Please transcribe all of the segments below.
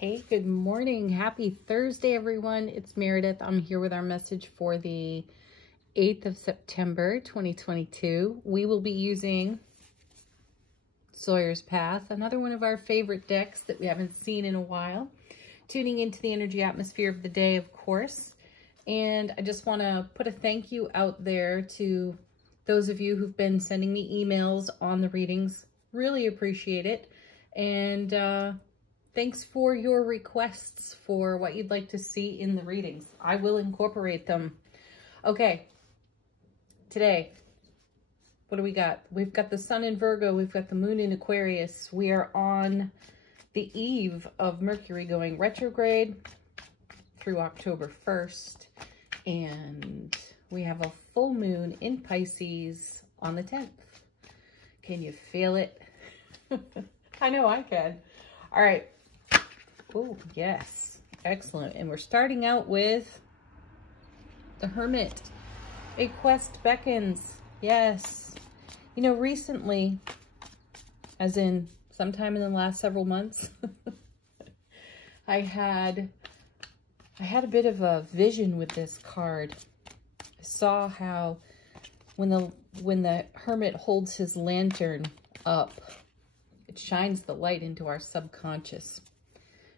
Hey, good morning. Happy Thursday, everyone. It's Meredith. I'm here with our message for the 8th of September, 2022. We will be using Sawyer's Path, another one of our favorite decks that we haven't seen in a while. Tuning into the energy atmosphere of the day, of course. And I just want to put a thank you out there to those of you who've been sending me emails on the readings. Really appreciate it. And thanks for your requests for what you'd like to see in the readings. I will incorporate them. Okay, today, what do we got? We've got the sun in Virgo. We've got the moon in Aquarius. We are on the eve of Mercury going retrograde through October 1st. And we have a full moon in Pisces on the 10th. Can you feel it? I know I can. All right. Oh, yes. Excellent. And we're starting out with the Hermit. A quest beckons. Yes. You know, recently, as in sometime in the last several months, I had a bit of a vision with this card. I saw how when the Hermit holds his lantern up, it shines the light into our subconscious.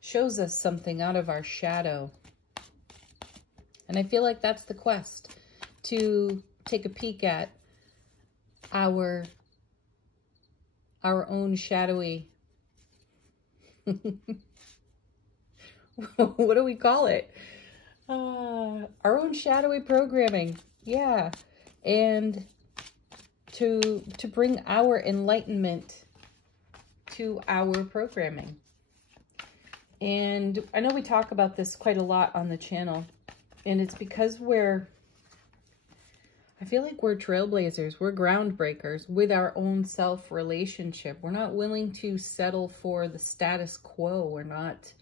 Shows us something out of our shadow. And I feel like that's the quest, to take a peek at our own shadowy, what do we call it? Our own shadowy programming. Yeah. And to bring our enlightenment to our programming. And I know we talk about this quite a lot on the channel, and it's because I feel like we're trailblazers, we're groundbreakers with our own self relationship. We're not willing to settle for the status quo. We're not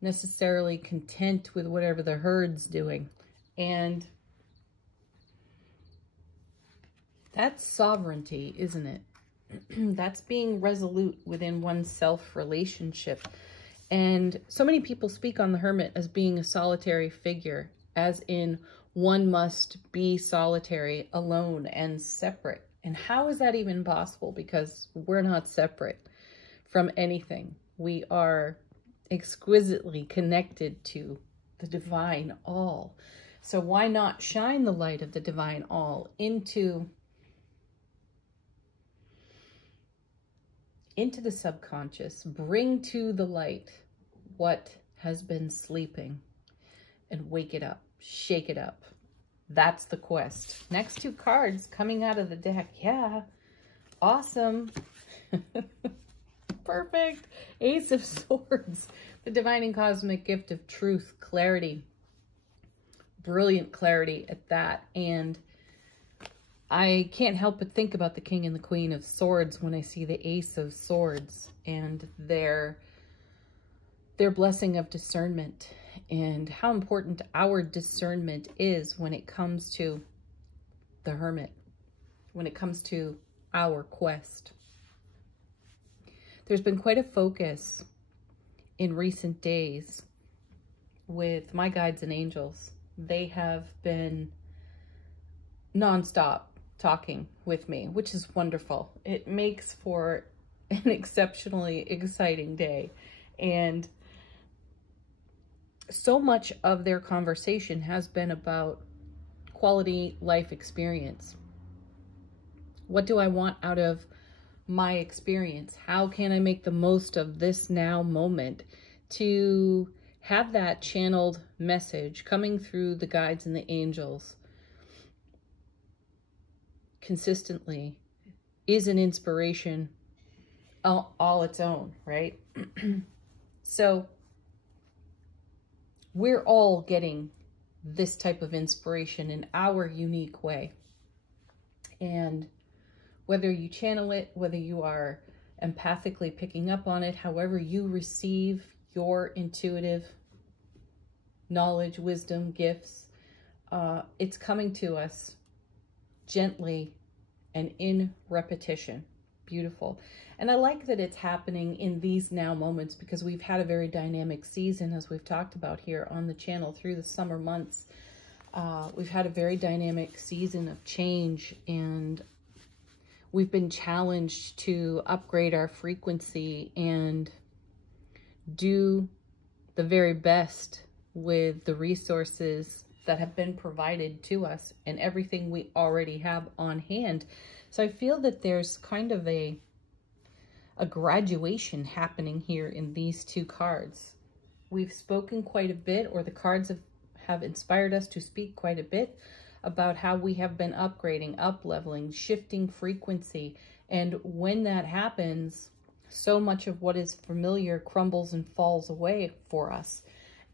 necessarily content with whatever the herd's doing. And that's sovereignty, isn't it? That's being resolute within one's self-relationship. And so many people speak on the Hermit as being a solitary figure, as in one must be solitary, alone, and separate. And how is that even possible? Because we're not separate from anything. We are exquisitely connected to the divine all. So why not shine the light of the divine all into the subconscious, bring to the light what has been sleeping, and wake it up, shake it up. That's the quest. Next two cards coming out of the deck. Yeah, awesome. Perfect. Ace of Swords, the divine and cosmic gift of truth, clarity, brilliant clarity at that. And I can't help but think about the King and the Queen of Swords when I see the Ace of Swords and their blessing of discernment, and how important our discernment is when it comes to the Hermit, when it comes to our quest. There's been quite a focus in recent days with my guides and angels. They have been nonstop talking with me, which is wonderful. It makes for an exceptionally exciting day. And so much of their conversation has been about quality life experience. What do I want out of my experience? How can I make the most of this now moment to have that channeled message coming through the guides and the angels consistently is an inspiration all its own, right? So we're all getting this type of inspiration in our unique way. And whether you channel it, whether you are empathically picking up on it, however you receive your intuitive knowledge, wisdom, gifts, it's coming to us gently and in repetition. beautiful. And I like that it's happening in these now moments, because we've had a very dynamic season, as we've talked about here on the channel through the summer months. We've had a very dynamic season of change, and we've been challenged to upgrade our frequency and do the very best with the resources that have been provided to us and everything we already have on hand. So I feel that there's kind of a graduation happening here in these two cards. We've spoken quite a bit, or the cards have inspired us to speak quite a bit about how we have been upgrading, up-leveling, shifting frequency. And when that happens, so much of what is familiar crumbles and falls away for us.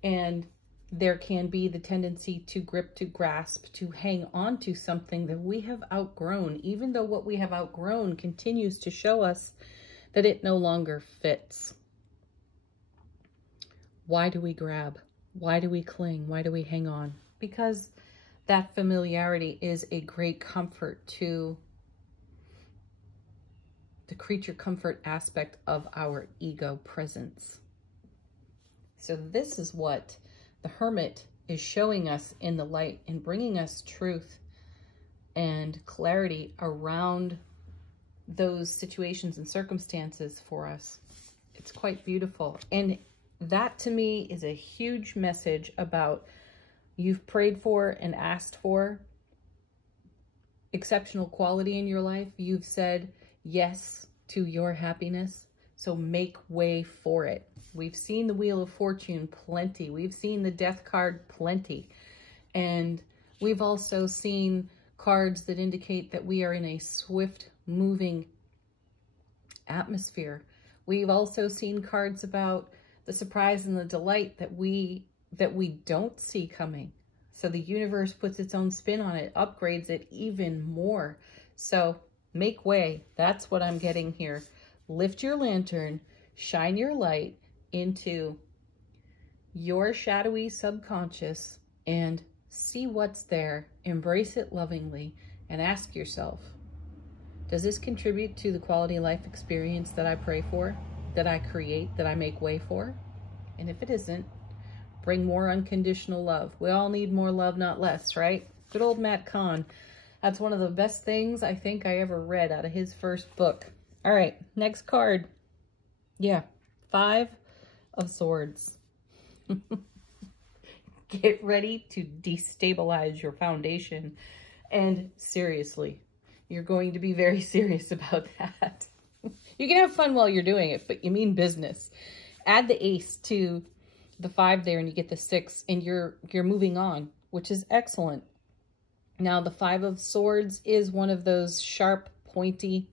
And there can be the tendency to grip, to grasp, to hang on to something that we have outgrown, even though what we have outgrown continues to show us that it no longer fits. Why do we grab? Why do we cling? Why do we hang on? Because that familiarity is a great comfort to the creature comfort aspect of our ego presence. So this is what the Hermit is showing us in the light and bringing us truth and clarity around those situations and circumstances for us. It's quite beautiful. And that to me is a huge message about you've prayed for and asked for exceptional quality in your life. You've said yes to your happiness. So make way for it. We've seen the Wheel of Fortune plenty. We've seen the Death card plenty. And we've also seen cards that indicate that we are in a swift moving atmosphere. We've also seen cards about the surprise and the delight that we don't see coming. So the universe puts its own spin on it, upgrades it even more. So make way. That's what I'm getting here. Lift your lantern, shine your light into your shadowy subconscious and see what's there. Embrace it lovingly and ask yourself, does this contribute to the quality of life experience that I pray for, that I create, that I make way for? And if it isn't, bring more unconditional love. We all need more love, not less, right? Good old Matt Kahn. That's one of the best things I think I ever read out of his first book. All right, next card. Yeah, 5 of Swords. Get ready to destabilize your foundation. And seriously, you're going to be very serious about that. You can have fun while you're doing it, but you mean business. Add the ace to the 5 there and you get the 6, and you're moving on, which is excellent. Now, the 5 of Swords is one of those sharp, pointy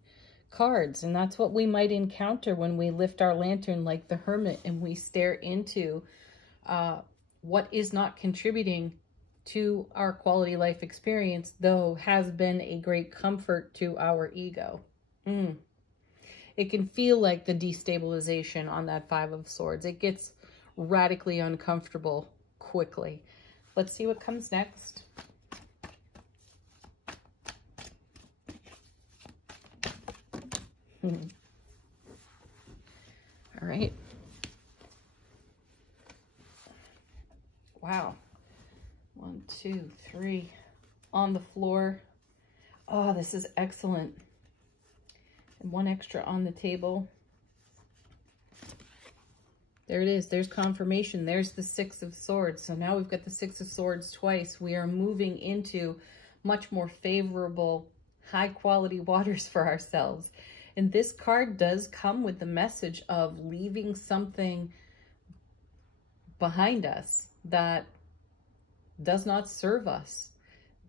cards, and that's what we might encounter when we lift our lantern like the Hermit and we stare into what is not contributing to our quality life experience, though has been a great comfort to our ego. It can feel like the destabilization on that 5 of Swords. It gets radically uncomfortable quickly. Let's see what comes next. All right. Wow. 1, 2, 3 on the floor. Oh, this is excellent. And 1 extra on the table. There it is. There's confirmation. There's the 6 of Swords. So now we've got the 6 of Swords twice. We are moving into much more favorable, high quality waters for ourselves. And this card does come with the message of leaving something behind us that does not serve us,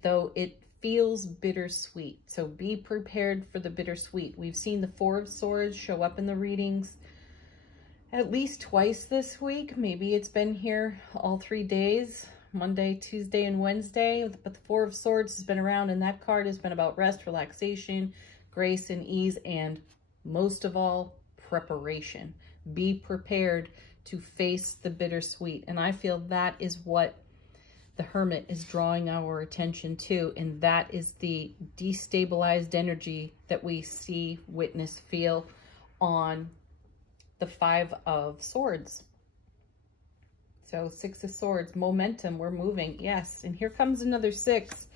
though it feels bittersweet. So be prepared for the bittersweet. We've seen the 4 of Swords show up in the readings at least twice this week. Maybe it's been here all 3 days, Monday, Tuesday, and Wednesday. But the 4 of Swords has been around, and that card has been about rest, relaxation, grace, and ease, and most of all, preparation. Be prepared to face the bittersweet. And I feel that is what the Hermit is drawing our attention to, and that is the destabilized energy that we see, witness, feel on the Five of Swords. So Six of Swords, momentum, we're moving, yes. And here comes another six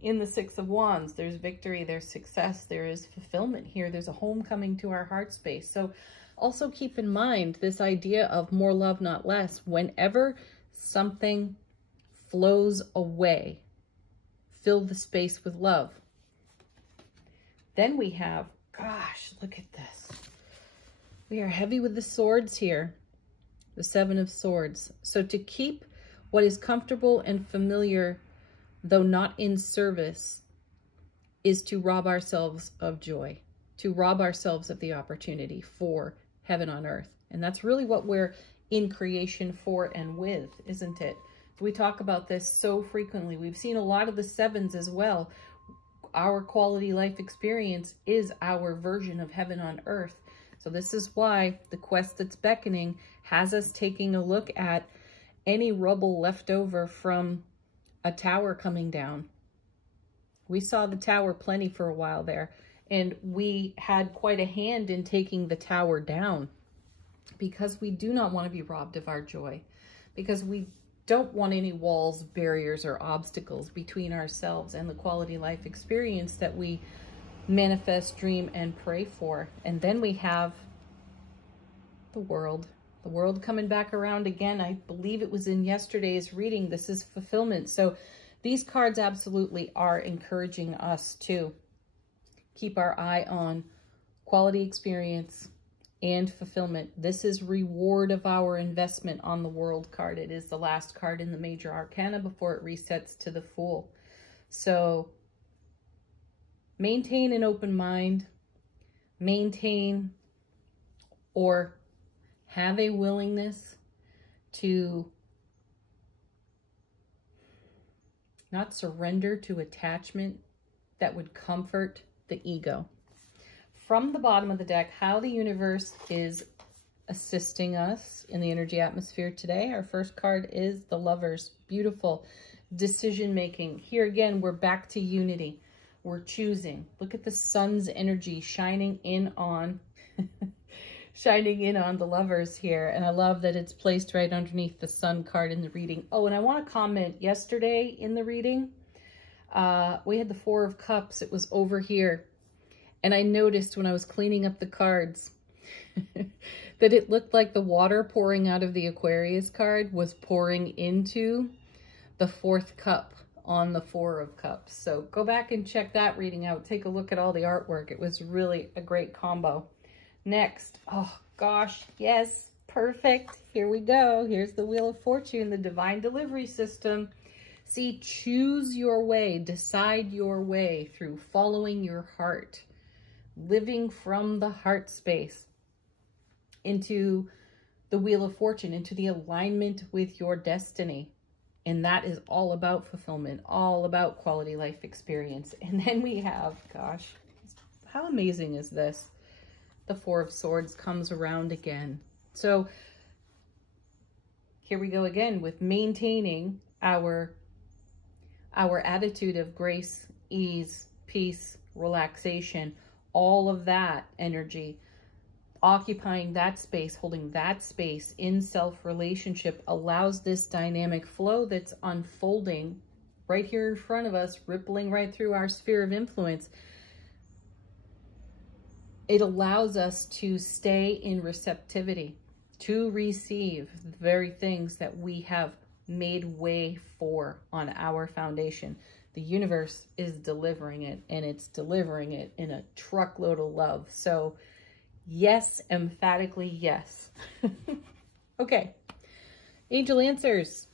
in the Six of Wands. There's victory, there's success, there is fulfillment here. There's a homecoming to our heart space. So also keep in mind this idea of more love, not less. Whenever something flows away, fill the space with love. Then we have, gosh, look at this. We are heavy with the swords here. The Seven of Swords. So to keep what is comfortable and familiar, though not in service, is to rob ourselves of joy, to rob ourselves of the opportunity for heaven on earth. And that's really what we're in creation for and with, isn't it? We talk about this so frequently. We've seen a lot of the sevens as well. Our quality life experience is our version of heaven on earth. So this is why the quest that's beckoning has us taking a look at any rubble left over from a tower coming down. We saw the tower plenty for a while there, and we had quite a hand in taking the tower down because we do not want to be robbed of our joy, because we don't want any walls, barriers, or obstacles between ourselves and the quality life experience that we manifest, dream, and pray for. And then we have the world coming back around again. I believe it was in yesterday's reading. This is fulfillment. So these cards absolutely are encouraging us to keep our eye on quality experience and fulfillment. This is reward of our investment on the World card. It is the last card in the major arcana before it resets to the Fool. So maintain an open mind, maintain or have a willingness to not surrender to attachment that would comfort the ego. From the bottom of the deck, how the universe is assisting us in the energy atmosphere today. Our first card is the Lovers. Beautiful decision making. Here again, we're back to unity. We're choosing. Look at the sun's energy shining in on shining in on the Lovers here. And I love that it's placed right underneath the Sun card in the reading. Oh, and I want to comment, yesterday in the reading, we had the Four of Cups. It was over here. And I noticed when I was cleaning up the cards that it looked like the water pouring out of the Aquarius card was pouring into the fourth cup on the Four of Cups. So go back and check that reading out. Take a look at all the artwork. It was really a great combo. Next, oh gosh, yes, perfect. Here we go. Here's the Wheel of Fortune, the divine delivery system. See, choose your way, decide your way through following your heart, living from the heart space into the Wheel of Fortune, into the alignment with your destiny. And that is all about fulfillment, all about quality life experience. And then we have, gosh, how amazing is this? The Four of Swords comes around again. So here we go again with maintaining our attitude of grace, ease, peace, relaxation, all of that energy, occupying that space, holding that space in self-relationship allows this dynamic flow that's unfolding right here in front of us, rippling right through our sphere of influence. It allows us to stay in receptivity, to receive the very things that we have made way for on our foundation. The universe is delivering it, and it's delivering it in a truckload of love. So yes, emphatically yes. Okay, angel answers.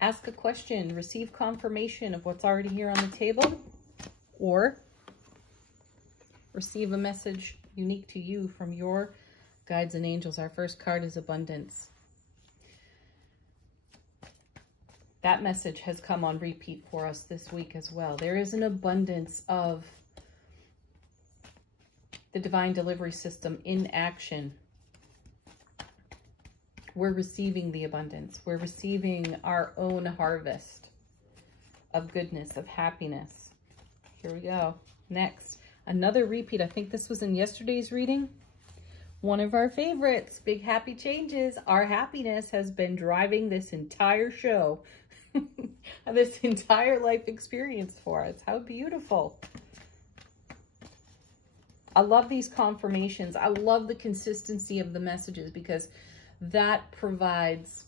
Ask a question, receive confirmation of what's already here on the table, or receive a message unique to you from your guides and angels. Our first card is abundance. That message has come on repeat for us this week as well. There is an abundance of the divine delivery system in action we're receiving the abundance. We're receiving our own harvest of goodness, of happiness. Here we go. Next, another repeat. I think this was in yesterday's reading. One of our favorites, big happy changes. Our happiness has been driving this entire show, this entire life experience for us. How beautiful. I love these confirmations. I love the consistency of the messages because that provides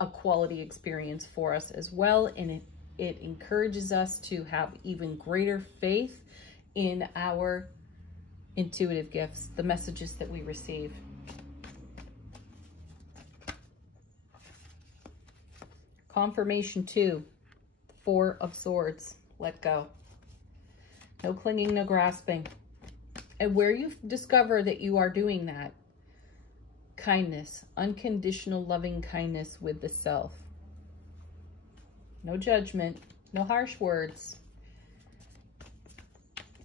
a quality experience for us as well. And it encourages us to have even greater faith in our intuitive gifts, the messages that we receive. Confirmation 2, 4 of Swords. Let go. No clinging, no grasping. And where you discover that you are doing that, kindness, unconditional loving kindness with the self. No judgment, no harsh words.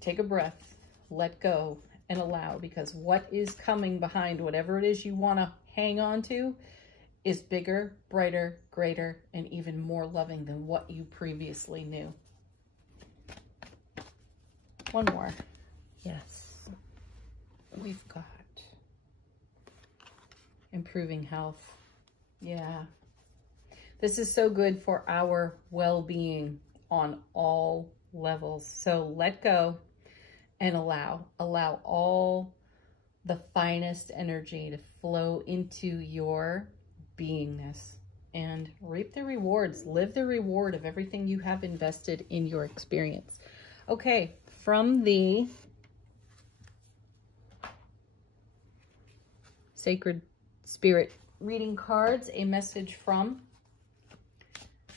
Take a breath, let go, and allow, because what is coming behind whatever it is you want to hang on to is bigger, brighter, greater, and even more loving than what you previously knew. One more. Yes. We've got improving health. Yeah. This is so good for our well-being on all levels. So let go and allow. Allow all the finest energy to flow into your beingness and reap the rewards. Live the reward of everything you have invested in your experience. Okay, from the Sacred Spirit reading cards, a message from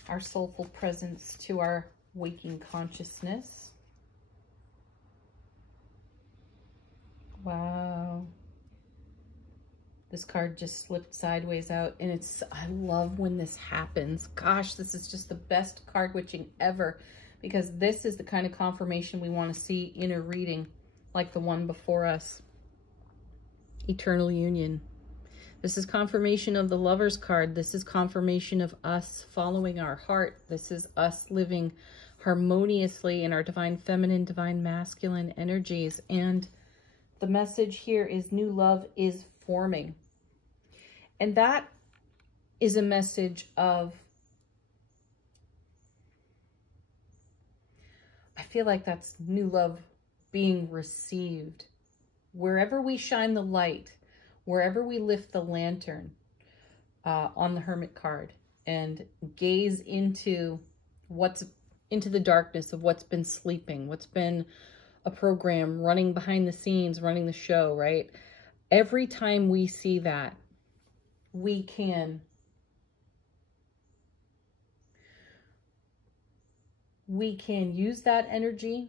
our soulful presence to our waking consciousness. Wow. This card just slipped sideways out, and I love when this happens. Gosh, this is just the best card witching ever, because this is the kind of confirmation we want to see in a reading like the one before us. Eternal union. This is confirmation of the Lover's card. This is confirmation of us following our heart. This is us living harmoniously in our divine feminine, divine masculine energies. And the message here is new love is forming. And that is a message of, I feel like that's new love being received. Wherever we shine the light, wherever we lift the lantern on the Hermit card and gaze into the darkness of what's been sleeping, what's been a program running behind the scenes, running the show, right? Every time we see that, we can use that energy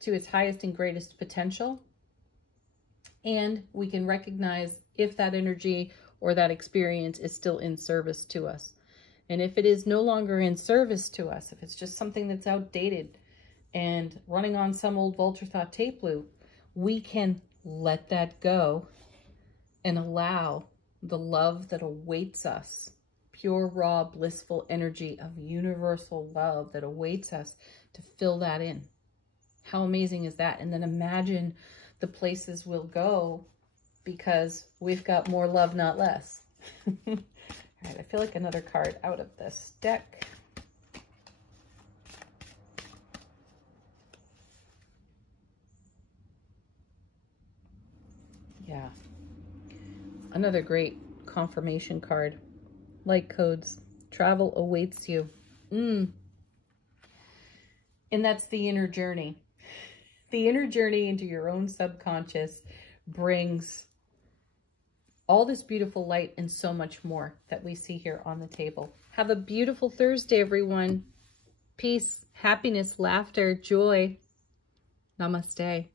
to its highest and greatest potential. And we can recognize if that energy or that experience is still in service to us. And if it is no longer in service to us, if it's just something that's outdated and running on some old Vulture Thought tape loop, we can let that go and allow the love that awaits us, pure, raw, blissful energy of universal love that awaits us, to fill that in. How amazing is that? And then imagine the places we'll go because we've got more love, not less. All right, I feel like another card out of this deck. Yeah. Another great confirmation card. Light codes. Travel awaits you. And that's the inner journey. The inner journey into your own subconscious brings all this beautiful light and so much more that we see here on the table. Have a beautiful Thursday, everyone. Peace, happiness, laughter, joy. Namaste.